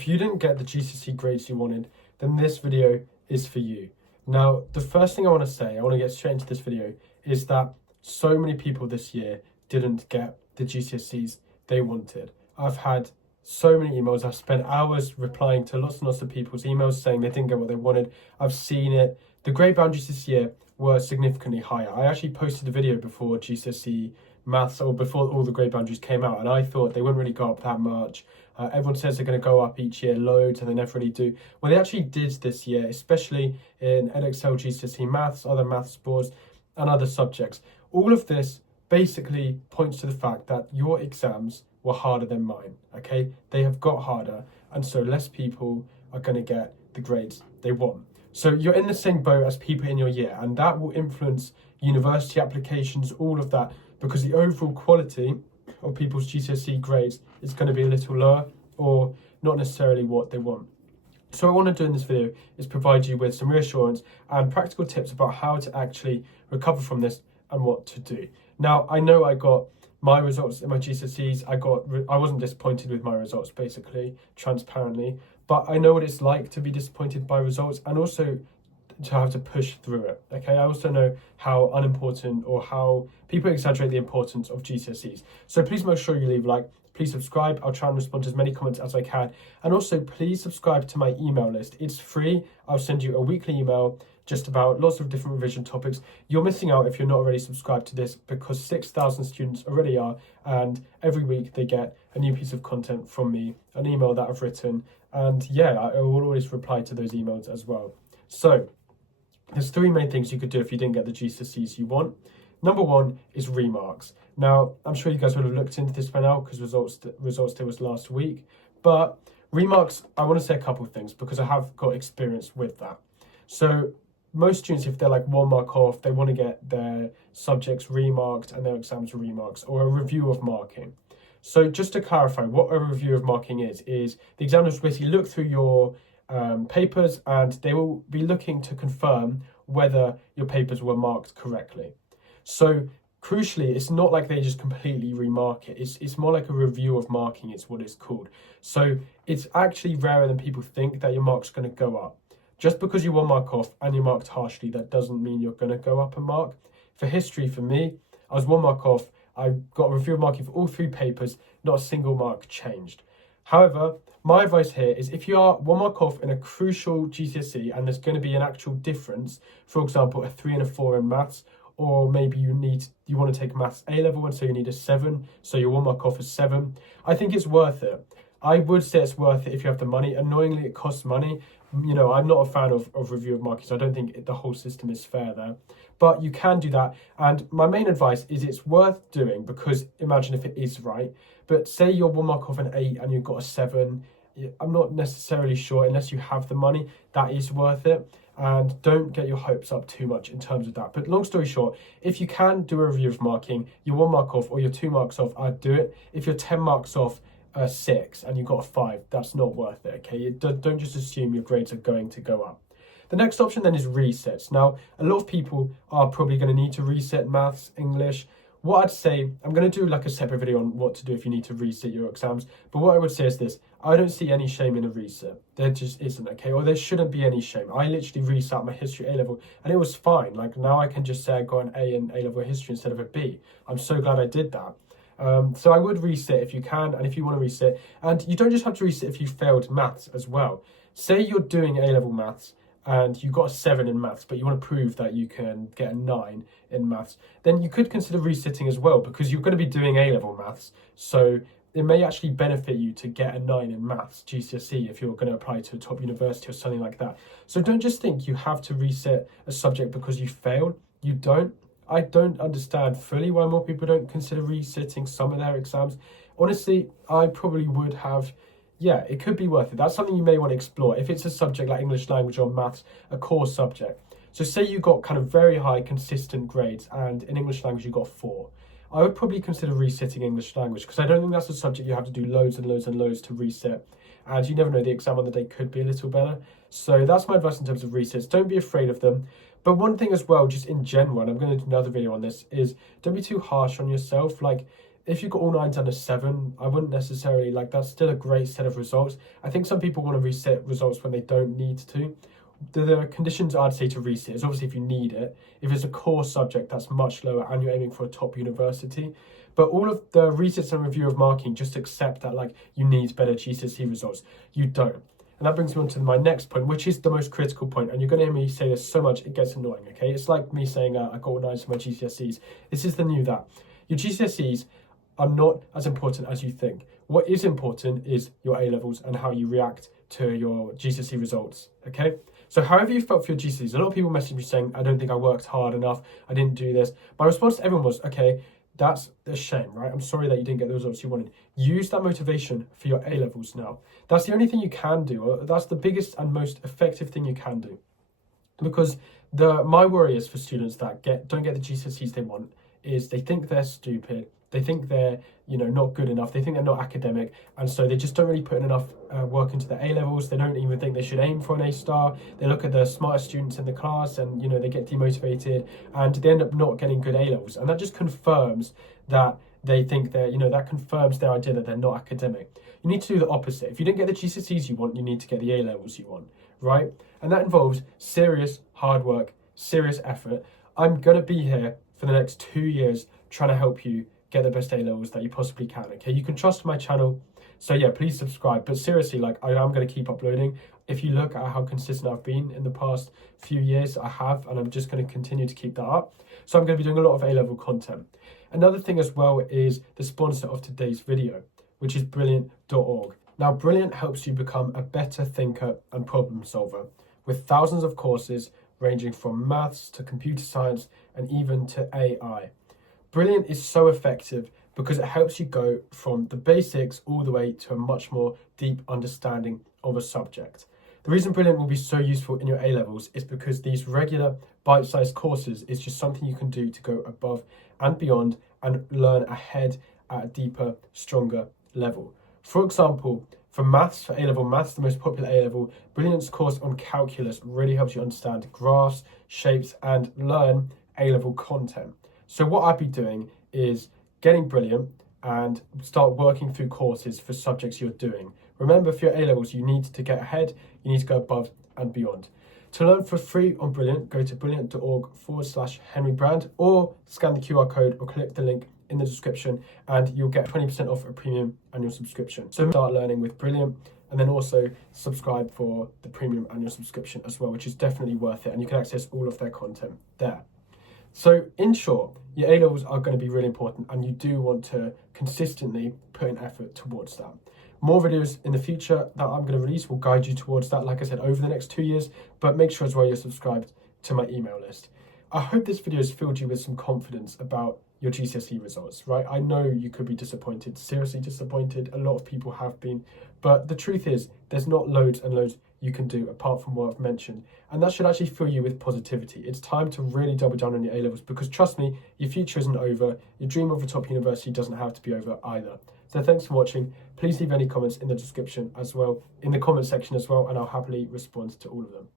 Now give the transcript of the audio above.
If you didn't get the GCSE grades you wanted, then this video is for you. Now, the first thing I want to get straight into this video, is that so many people this year didn't get the GCSEs they wanted. I've had so many emails. I've spent hours replying to lots and lots of people's emails saying they didn't get what they wanted. I've seen it. The grade boundaries this year were significantly higher. I actually posted a video before GCSE maths, or before all the grade boundaries came out, and I thought they wouldn't really go up that much. Everyone says they're going to go up each year loads, and they never really do. Well, they actually did this year, especially in Edexcel, GCSE maths, other maths boards, and other subjects. All of this basically points to the fact that your exams were harder than mine, okay? They have got harder, and so less people are going to get the grades they want. So you're in the same boat as people in your year, and that will influence university applications, all of that, because the overall quality of people's GCSE grades is going to be a little lower, or not necessarily what they want. So what I want to do in this video is provide you with some reassurance and practical tips about how to actually recover from this and what to do. Now, I know I got my results in my GCSEs. I wasn't disappointed with my results, basically, transparently, but I know what it's like to be disappointed by results, and also to have to push through it, okay? I also know how unimportant, or how people exaggerate the importance of GCSEs. So please make sure you leave a like, please subscribe. I'll try and respond to as many comments as I can. And also please subscribe to my email list. It's free. I'll send you a weekly email just about lots of different revision topics. You're missing out if you're not already subscribed to this, because 6,000 students already are, and every week they get a new piece of content from me, an email that I've written, and yeah, I will always reply to those emails as well. So there's three main things you could do if you didn't get the GCSEs you want. Number one is remarks. Now, I'm sure you guys would have looked into this by now, because results day was last week. But remarks, I want to say a couple of things, because I have got experience with that. So most students, if they're like 1 mark off, they want to get their subjects remarked and their exams remarks, or a review of marking. So just to clarify, what a review of marking is the examiners basically look through your papers, and they will be looking to confirm whether your papers were marked correctly. So crucially, it's not like they just completely remark it. It's more like a review of marking, it's what it's called. So it's actually rarer than people think that your mark's going to go up. Just because you 1 mark off and you marked harshly, that doesn't mean you're going to go up a mark. For history, for me, I was 1 mark off. I got a review of marking for all 3 papers, not a single mark changed. However, my advice here is, if you are 1 mark off in a crucial GCSE and there's going to be an actual difference, for example, a 3 and a 4 in maths, or maybe you want to take maths A-level, and so you need a 7, so your 1 mark off is 7, I think it's worth it. I would say it's worth it if you have the money. Annoyingly, it costs money. You know, I'm not a fan of review of marking, so I don't think the whole system is fair there. But you can do that. And my main advice is it's worth doing, because imagine if it is right. But say you're 1 mark off an 8 and you've got a 7. I'm not necessarily sure, unless you have the money, that is worth it. And don't get your hopes up too much in terms of that. But long story short, if you can do a review of marking, you're 1 mark off or you're 2 marks off, I'd do it. If you're 10 marks off, 6 and you got a 5, that's not worth it, okay? Don't just assume your grades are going to go up. The next option then is resets. Now, a lot of people are probably going to need to reset maths, English. What I'd say, I'm going to do like a separate video on what to do if you need to reset your exams, but what I would say is this: I don't see any shame in a reset. There just isn't, okay? Or there shouldn't be any shame. I literally reset my history A-level and it was fine. Like, now I can just say I got an A in A-level history instead of a B. I'm so glad I did that. So I would reset if you can, and if you want to reset. And you don't just have to reset if you failed maths as well. Say you're doing A-level maths and you got a 7 in maths, but you want to prove that you can get a 9 in maths, then you could consider resetting as well, because you're going to be doing A-level maths. So it may actually benefit you to get a 9 in maths GCSE if you're going to apply to a top university or something like that. So don't just think you have to reset a subject because you failed. You don't. I don't understand fully why more people don't consider resetting some of their exams. Honestly, I probably would have. Yeah, it could be worth it. That's something you may want to explore. If it's a subject like English language or maths, a core subject. So say you got kind of very high consistent grades, and in English language you got 4. I would probably consider resetting English language, because I don't think that's a subject you have to do loads and loads and loads to reset. And you never know, the exam on the day could be a little better. So that's my advice in terms of resets. Don't be afraid of them. But one thing as well, just in general, and I'm going to do another video on this, is don't be too harsh on yourself. Like, if you got all 9s and a 7, I wouldn't necessarily, like, that's still a great set of results. I think some people want to reset results when they don't need to. The conditions I'd say to reset is obviously if you need it, if it's a core subject that's much lower and you're aiming for a top university. But all of the resets and review of marking just accept that, like, you need better GCSE results. You don't. And that brings me on to my next point, which is the most critical point. And you're going to hear me say this so much, it gets annoying, okay? It's like me saying I got all 9s for my GCSEs. This is the new that. Your GCSEs are not as important as you think. What is important is your A-levels and how you react to your GCSE results, okay? So however you felt for your GCSEs, a lot of people message me saying, I don't think I worked hard enough, I didn't do this. My response to everyone was, okay, that's a shame, right? I'm sorry that you didn't get the results you wanted. Use that motivation for your A-levels now. That's the only thing you can do. Or that's the biggest and most effective thing you can do. Because my worry is for students that don't get the GCSEs they want is they think they're stupid. They think they're, not good enough. They think they're not academic. And so they just don't really put in enough work into their A-levels. They don't even think they should aim for an A-star. They look at the smartest students in the class and, they get demotivated and they end up not getting good A-levels. And that just confirms that they think they're, that confirms their idea that they're not academic. You need to do the opposite. If you didn't get the GCSEs you want, you need to get the A-levels you want, right? And that involves serious hard work, serious effort. I'm going to be here for the next 2 years trying to help you get the best A-levels that you possibly can, okay? You can trust my channel, so yeah, please subscribe. But seriously, like, I am going to keep uploading. If you look at how consistent I've been in the past few years, I have, and I'm just going to continue to keep that up. So I'm going to be doing a lot of A-level content. Another thing as well is the sponsor of today's video, which is brilliant.org. Now, Brilliant helps you become a better thinker and problem solver with thousands of courses ranging from maths to computer science and even to AI. Brilliant is so effective because it helps you go from the basics all the way to a much more deep understanding of a subject. The reason Brilliant will be so useful in your A-levels is because these regular bite-sized courses is just something you can do to go above and beyond and learn ahead at a deeper, stronger level. For example, for maths, for A-level maths, the most popular A-level, Brilliant's course on calculus really helps you understand graphs, shapes, and learn A-level content. So what I'd be doing is getting Brilliant and start working through courses for subjects you're doing. Remember, for your A-levels, you need to get ahead, you need to go above and beyond. To learn for free on Brilliant, go to brilliant.org/Henry Brand or scan the QR code or click the link in the description and you'll get 20% off a premium annual subscription. So start learning with Brilliant and then also subscribe for the premium annual subscription as well, which is definitely worth it, and you can access all of their content there. So in short, your A-levels are going to be really important and you do want to consistently put in effort towards that. More videos in the future that I'm going to release will guide you towards that, like I said, over the next 2 years, but make sure as well you're subscribed to my email list. I hope this video has filled you with some confidence about your GCSE results, right? I know you could be disappointed, seriously disappointed. A lot of people have been, but the truth is there's not loads and loads you can do apart from what I've mentioned. And that should actually fill you with positivity. It's time to really double down on your A-levels because trust me, your future isn't over. Your dream of a top university doesn't have to be over either. So thanks for watching. Please leave any comments in the description as well, in the comment section as well, and I'll happily respond to all of them.